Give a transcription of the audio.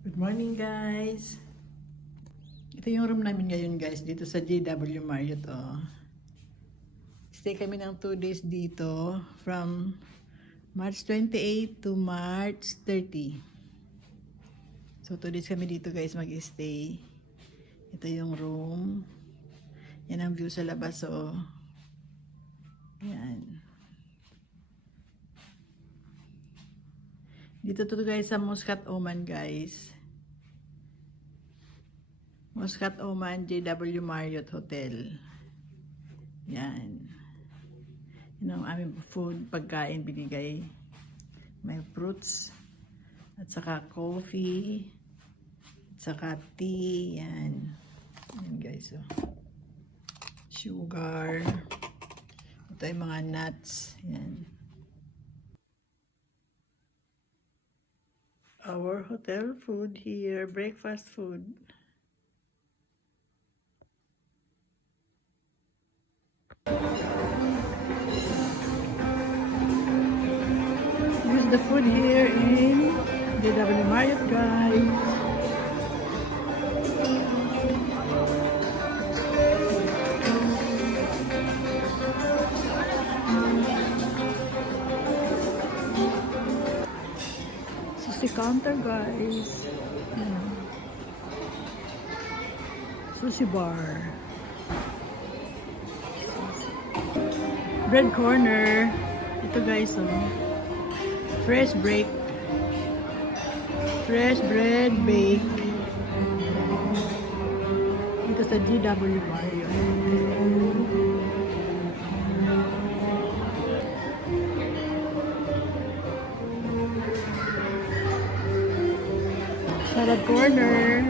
Good morning guys. Ito yung room namin ngayon guys dito sa JW Marriott. Stay kami ng 2 days dito from March 28 to March 30. So 2 days kami dito guys mag-stay. Ito yung room. Yan ang view sa labas Yan. Dito to guys sa Muscat, Oman guys. Muscat, Oman, JW Marriott Hotel. Yan. Yan ang aming food, pagkain binigay. May fruits. At saka coffee. At saka tea. Yan. Yan guys. Sugar. Ito yung mga nuts. Yan. Our hotel food here, breakfast food. Here's the food here in JW Marriott, guys. The counter guys. Sushi bar. Bread corner. Ito guys fresh bread bake. Ito sa JW Marriott. Salad corner.